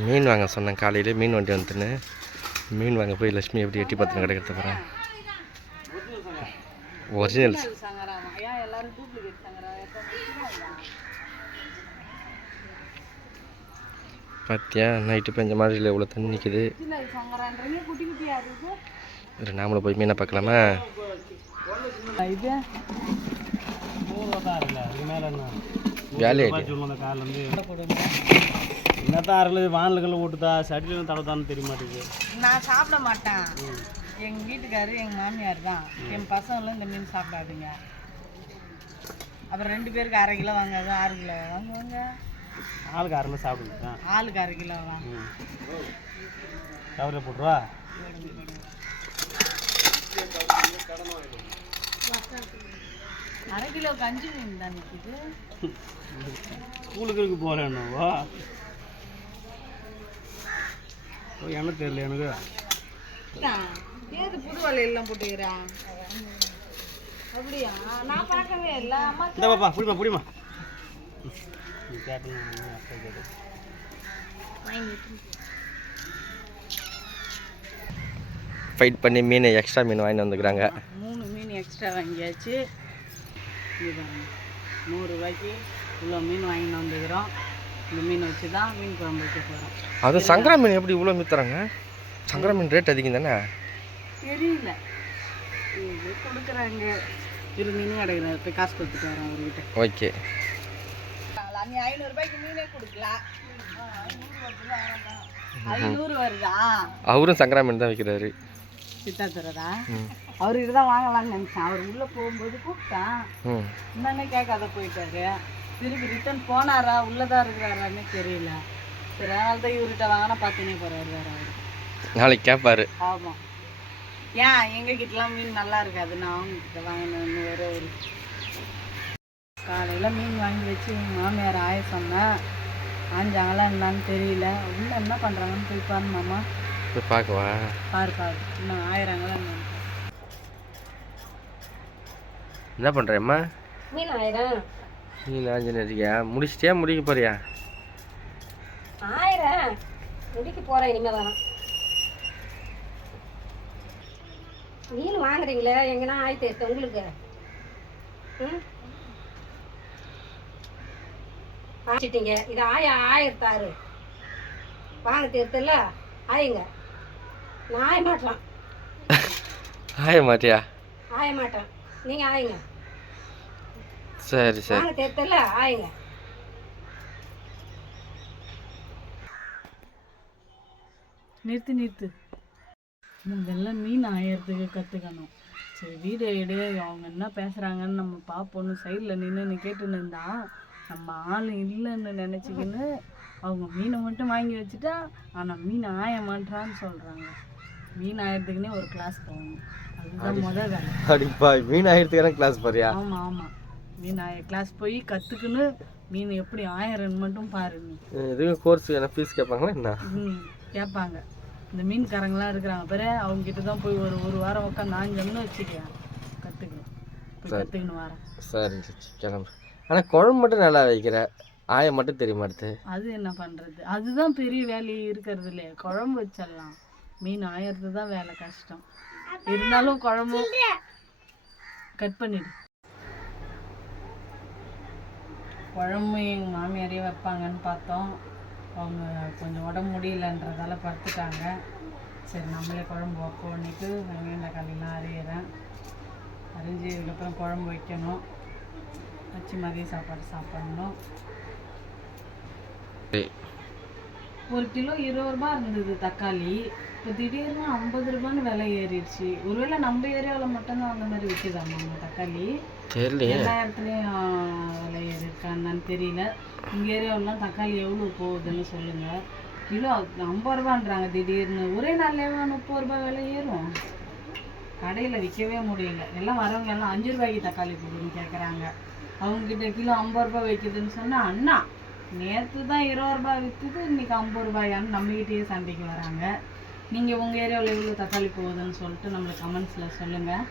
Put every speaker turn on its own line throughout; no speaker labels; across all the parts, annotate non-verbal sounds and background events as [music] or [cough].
மீன் வாங்க சொன்னேன் காலையிலே மீன் வண்டி வந்துட்டுன்னு மீன் வாங்க போய் லட்சுமி எப்படி எட்டி பார்த்துன்னு கிடைக்கிறது போகிறேன் ஒரிஜினல் பார்த்தியா நைட்டு பெஞ்ச மாதிரியில் இவ்வளோ தண்ணி நிற்கிது நாமளும் போய் மீனை பார்க்கலாமா?
இது?
என்னத்தான் அறுக்கல வானல்கள் ஓட்டுதா சட்டிலும் தடவுதான்னு தெரிய மாட்டேங்குது
நான் சாப்பிட மாட்டேன். எங்க வீட்டுக்காரு எங்க மாமியார் தான். என் பசங்களும் இந்த மீன் சாப்பிடாதுங்க. அப்புறம் ரெண்டு பேருக்கு அரை கிலோ வாங்காது ஆறு கிலோ வாங்குவாங்க
ஆளுக்கு அரை மணி சாப்பிடுங்க.
ஆளுக்கு அரை கிலோ வாங்க
கவரில் போட்டுருவா?
அரை கிலோ கஞ்சி மீன் தான் நிற்கிது
ஸ்கூலுக்கு போகிறேன்னுவா என்ன தெரியல எனக்கு.
ஏது புது வலையெல்லாம் போட்டுக்கிறான்? அப்படியா? நான் பார்க்கவே இல்லை.
இந்த பாப்பா புடிமா புடிமா
ஃபைட் பண்ணி மீன் எக்ஸ்ட்ரா மீன் வாங்கிட்டு வந்துக்கிறாங்க.
மூணு மீன் எக்ஸ்ட்ரா வாங்கியாச்சு. நூறுரூவாய்க்கு இவ்வளோ மீன் வாங்கிட்டு வந்துக்கிறோம். இந்த மீன் வச்சு தான் மீன் குழம்பு வைக்க போகிறோம்
அது சங்கரா மீன் எப்படி இவ்வளோ மித்துறாங்க? சங்கரா மீன் ரேட் அதிகம் தானே?
தெரியல. இது கொடுக்குறாங்க. இரு மீன் கிடைக்கிறாரு போய் காசு கொடுத்துட்டு வரேன் அவர்கிட்ட.
ஓகே.
நீ ஐநூறுரூபாய்க்கு மீனே கொடுக்கல. ஐநூறு வருதா?
அவரும் சங்கரா மீன் தான் விற்கிறாரு
சித்தாத்துறதா அவர்கிட்ட தான் வாங்கலாம்னு நினச்சேன். அவர் உள்ளே போகும்போது கூப்பிட்டான். என்னன்னு கேட்காத போயிட்டாரு. திருப்பி ரிட்டர்ன் போனாரா? உள்ளதா இருக்கிறாரான்னு தெரியல. சரி அதனால தான் இவர்கிட்ட வாங்கினா பார்த்துனே போறாரு வேற அவரு
நாளைக்கு கேட்பாரு
ஆமாம் ஏன்? எங்க கிட்டலாம் மீன் நல்லா இருக்காது. நான் அவங்க கிட்ட வாங்கினேன்னு வேற ஒரு. காலையில் மீன் வாங்கி வச்சு எங்கள் மாமியார் ஆய சொன்னேன் ஆஞ்சாங்களா என்னன்னு தெரியல. உள்ள என்ன பண்ணுறாங்கன்னு போய் பாரு மாமா.
போய் பார்க்கவா?
பாரு பாரு. இன்னும் ஆயிரங்களா என்னன்னு பாரு.
என்ன பண்ணுறேம்மா
மீன் ஆயிரம்
மீன் ஆஞ்சநேரியா முடிச்சிட்டியா? முடிக்க போறியா?
ஆயிரம் முடிக்க போகிறேன் இனிமேல் தான் மீன் வாங்குறீங்களே எங்கன்னா ஆயிரத்தி எட்டு உங்களுக்கு? ம்? ஆச்சிட்டீங்க இது ஆய ஆயிரத்தாறு. வாங்க தீர்த்தல ஆயுங்க. நான் ஆய மாட்டலாம்
ஆய மாட்டியா
ஆய மாட்டேன் நீங்கள் ஆயுங்க.
சரி சரி.
ஆயுங்க.
நிறுத்து நிறுத்து. முதல்ல மீன் ஆயறதுக்கு கற்றுக்கணும் சரி வீடியோ எடு அவங்க என்ன பேசுகிறாங்கன்னு நம்ம பார்ப்போன்னு சைடில் நின்று கேட்டுன்னு இருந்தா நம்ம ஆள் இல்லைன்னு நினச்சிக்கின்னு அவங்க மீனை மட்டும் வாங்கி வச்சுட்டா ஆனால் மீன் ஆய மாட்டான்னு சொல்கிறாங்க மீன் ஆயறதுக்குன்னே ஒரு கிளாஸ் போகணும். அதுதான் முதல் வேலை.
அடிப்பா மீன் ஆயிரத்துக்கு கிளாஸ் போறியா?
ஆமாம் ஆமாம் மீன் கிளாஸ் போய் கற்றுக்குன்னு மீன் எப்படி ஆயிரன்னு மட்டும் பாரு நீ.
எதுவும் கோர்ஸ் என்ன ஃபீஸ் கேட்பாங்களா என்ன?
ம் கேட்பாங்க. இந்த மீன்காரங்களாம் இருக்கிறாங்க பாரு அவங்க கிட்ட தான் போய் ஒரு ஒரு வாரம் உட்காந்து ஆஞ்சோம்னு வச்சுக்கேன் கற்றுக்கலாம் போய் கற்றுக்கணும் வரேன்
சரி கிளம்பு. ஆனால் குழம்பு மட்டும் நல்லா வைக்கிற ஆய மட்டும் தெரிய மாட்டுது
அது என்ன பண்ணுறது அதுதான் பெரிய வேலை இருக்கிறது இல்லையா? குழம்பு வச்சிடலாம். மீன் ஆயறது தான் வேலை கஷ்டம். இருந்தாலும் குழம்பு கட் பண்ணிடு. குழம்பு எங்கள் மாமியாரே வைப்பாங்கன்னு பார்த்தோம். அவங்க கொஞ்சம் உடம்பு முடியலன்றதால படுத்துட்டாங்க. சரி நம்மளே குழம்பு வைப்போன்னிட்டு வெங்காயம் தக்காளிலாம் அரையிறேன். அரிஞ்சு இதுக்கப்புறம் குழம்பு வைக்கணும். வச்சு மதிய சாப்பாடு சாப்பிடணும். ஒரு கிலோ இருபது ரூபாய் இருந்தது தக்காளி. இப்போ திடீர்னு ஐம்பது ரூபான்னு விலை ஏறிடுச்சு. ஒருவேளை நம்ம ஏரியாவில் மட்டும்தான் அந்த மாதிரி விற்குதாமா அந்த தக்காளி?
தெரியலையே.
எல்லா இடத்துலையும் விலை ஏறி இருக்கா என்னன்னு தெரியல. உங்கள் ஏரியாவிலாம் தக்காளி எவ்வளோ போகுதுன்னு சொல்லுங்கள் கிலோ ஐம்பது ரூபான்றாங்க திடீர்னு. ஒரே நாள்லேயே முப்பது ரூபாய் விலை ஏறும். கடையில் விற்கவே முடியல. எல்லாம் வரவங்க எல்லாம் அஞ்சு ரூபாய்க்கு தக்காளி கொடுன்னு கேட்குறாங்க அவங்கக்கிட்ட கிலோ ஐம்பது ரூபாய் வைக்குதுன்னு சொன்னால் அண்ணா நேற்று தான் இருபது ரூபாய் விற்றுது இன்னைக்கு ஐம்பது ரூபாயான்னு நம்மகிட்டயே சண்டைக்கு வராங்க. நீங்கள் உங்கள் ஏரியாவில் எவ்வளோ தக்காளி போகுதுன்னு சொல்லிட்டு நம்மளுக்கு கமெண்ட்ஸில் சொல்லுங்கள்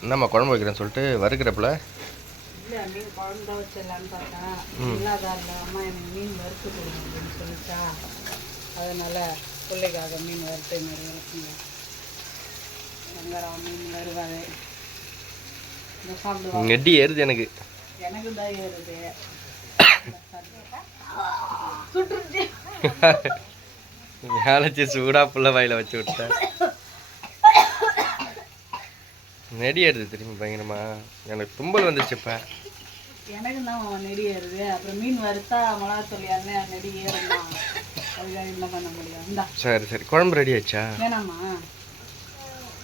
என்னம்மா குழம்பு வைக்கிறேன்னு சொல்லிட்டு வறுக்கிறப்பல
இல்லை மீன் குழம்பு தான் வச்சிடலான்னு பார்த்தா இல்லாதா இல்லை அம்மா எனக்கு மீன் வறுத்து கொடுங்க அப்படின்னு சொல்லிட்டா. அதனால பிள்ளைக்காக மீன் வறுத்து நிறைய வெங்காயம் மீன் வருவாது இந்த சாப்பிடுவா
நெட்டி ஏறுது எனக்கு.
எனக்கு தான் ஏறுது. [coughs] சுட்டுருச்சு [laughs] [laughs]
வேலைச்சு சூடா புள்ள வாயில வச்சு விட்டேன் நெடி ஏறுது திரும்பி பயங்கரமா? எனக்கு தும்பல் வந்துச்சு இப்ப.
எனக்கு தான் நெடி ஏறுது. அப்புறம் மீன் வறுத்தா மிளகா நெடி அதுக்காக என்ன பண்ண முடியும் இந்தா.
சரி சரி. குழம்பு ரெடி ஆச்சா?
வேணாமா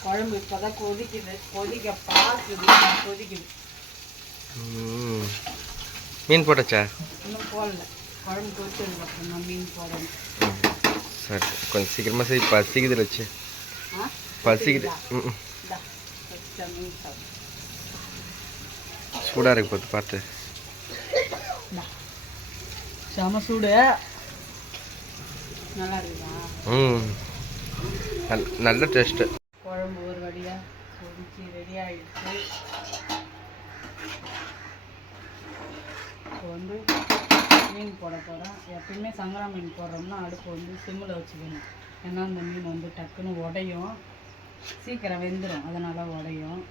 குழம்பு இப்போதான் கொதிக்குது. கொதிக்க பார்க்குது. கொதிக்குது.
மீன் போட்டாச்சா?
இன்னும் போடல. குழம்பு கொதிச்சதுக்கு அப்புறம் மீன் போடணும்.
சரி கொஞ்சம் சீக்கிரமா சரி பசிக்குது
ஆ
பசிக்குது ம் ம்.
இந்தா வச்ச மீன் சாப்பிடு
சூடா இருக்கு பார்த்து பார்த்து
செம சூடு நல்லா இருக்குதா
ம் நல்- நல்ல டேஸ்ட்டு
குழம்பு ஒரு வழியாக ரெடி ஆயிடுச்சு இப்போ வந்து மீன் போட போகிறோம் எப்பயுமே சங்கரா மீன் போடுறோம்னா அடுப்பு வந்து சிம்மில் வச்சுக்கணும் ஏன்னா அந்த மீன் வந்து டக்குன்னு உடையும். சீக்கிரம் வெந்துடும் அதனால் உடையும்.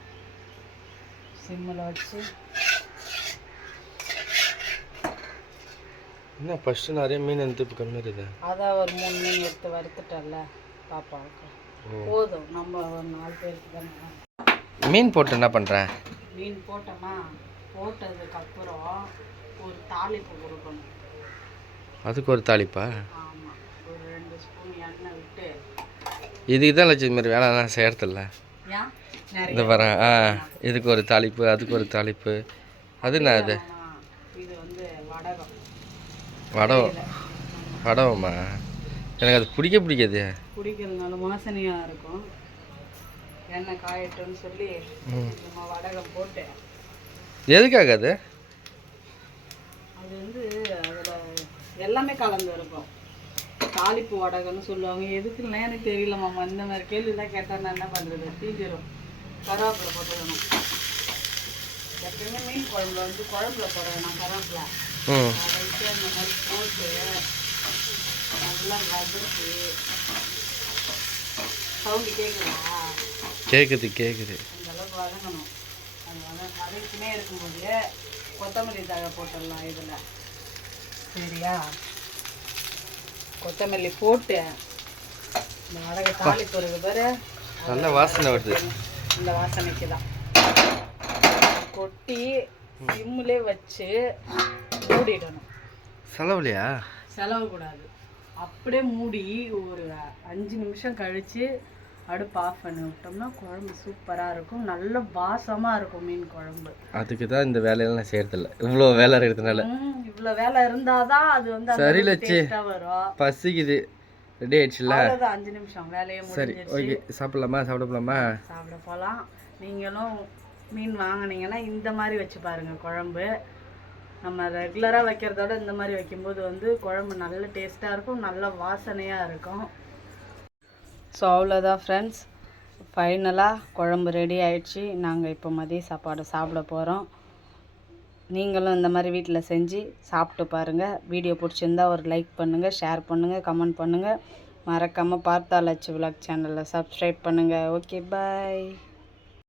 சிம்மில் வச்சு.
என்ன ஃபஸ்ட்டு நிறைய மீன் கம்மி இருக்குதா
அதான் ஒரு மூணு மீன் எடுத்து வறுத்துட்டல பாப்பாவுக்கு. போதும். நம்ம ஒரு நாலு பேருக்கு தானே.
மீன் போட்டு என்ன பண்ணுறேன்
மீன் போட்டோமா? போட்டதுக்கப்புறம் ஒரு தாளிப்பு கொடுக்கணும்.
அதுக்கு ஒரு தாளிப்பா? இதுக்கு தான் லட்சம் மாதிரி வேலைலாம் செய்யறதில்ல.
ஏன்
இந்த வரேன் ஆ இதுக்கு ஒரு தாளிப்பு அதுக்கு ஒரு தாளிப்பு. அது என்ன அது? வடம் வடவம்மா எனக்கு அது பிடிக்க பிடிக்காது.
குடிக்கிறதுனால வாசனையாக இருக்கும். எண்ணெய் காயட்டும்னு சொல்லி வடகம் போட்டு
எதுக்காக அது?
அது வந்து எல்லாமே கலந்து இருக்கும். தாளிப்பு வடகம்னு சொல்லுவாங்க. எதுக்குன்னா எனக்கு தெரியல மாமா. இந்த மாதிரி கேள்விலாம் கேட்டால் நான் என்ன பண்ணுறது தீஞ்சிரும். கருவேப்பிலை போட்டுக்கணும். எப்பயுமே மீன் குழம்புல வந்து குழம்புல போட வேணாம் கருவேப்பிலை.
ம்.
அதை வச்சு அந்த மாதிரி போட்டு நல்லா வதக்கி சவுண்டு கேட்குதா
கேட்குது கேட்குது
அந்த அளவுக்கு வதங்கணும். அது வத வதக்கினே இருக்கும்போது கொத்தமல்லி தழை போட்டுடலாம் இதில். சரியா? கொத்தமல்லி போட்டு இந்த வடகை தாளிப்பு இருக்கு பாரு.
நல்ல வாசனை வருது.
இந்த வாசனைக்கு தான். கொட்டி சிம்மிலே வச்சு மூடிடணும்.
செலவுலையா?
செலவு கூடாது. அப்படியே மூடி ஒரு அஞ்சு நிமிஷம் கழிச்சு அடுப்பு ஆஃப் பண்ணி விட்டோம்னா குழம்பு சூப்பராக இருக்கும். நல்ல வாசமாக இருக்கும் மீன் குழம்பு.
அதுக்கு தான் இந்த வேலையெல்லாம் செய்யறதில்ல இவ்வளோ வேலை இருக்கிறதுனால.
இவ்வளோ வேலை இருந்தாதான் அது வந்து
சரி லட்சு.
வரும்.
பசிக்குது. ரெடி ஆயிடுச்சுல
அஞ்சு நிமிஷம். வேலையே
சரி ஓகே. சாப்பிடலாமா? சாப்பிட போகலாமா
சாப்பிட போகலாம் நீங்களும் மீன் வாங்குனீங்கன்னா இந்த மாதிரி வச்சு பாருங்க குழம்பு. நம்ம ரெகுலராக வைக்கிறதோட இந்த மாதிரி வைக்கும்போது வந்து குழம்பு நல்ல டேஸ்ட்டாக இருக்கும் நல்ல வாசனையாக இருக்கும். ஸோ அவ்வளோதான் ஃப்ரெண்ட்ஸ் ஃபைனலாக குழம்பு ரெடி ஆயிடுச்சு. நாங்கள் இப்போ மதிய சாப்பாடு சாப்பிட போகிறோம் நீங்களும் இந்த மாதிரி வீட்டில் செஞ்சு சாப்பிட்டு பாருங்கள் வீடியோ பிடிச்சிருந்தா ஒரு லைக் பண்ணுங்கள் ஷேர் பண்ணுங்கள் கமெண்ட் பண்ணுங்கள் மறக்காமல் பார்த்தா லட்சு விளாக் சேனலில் சப்ஸ்கிரைப் பண்ணுங்கள் ஓகே பாய்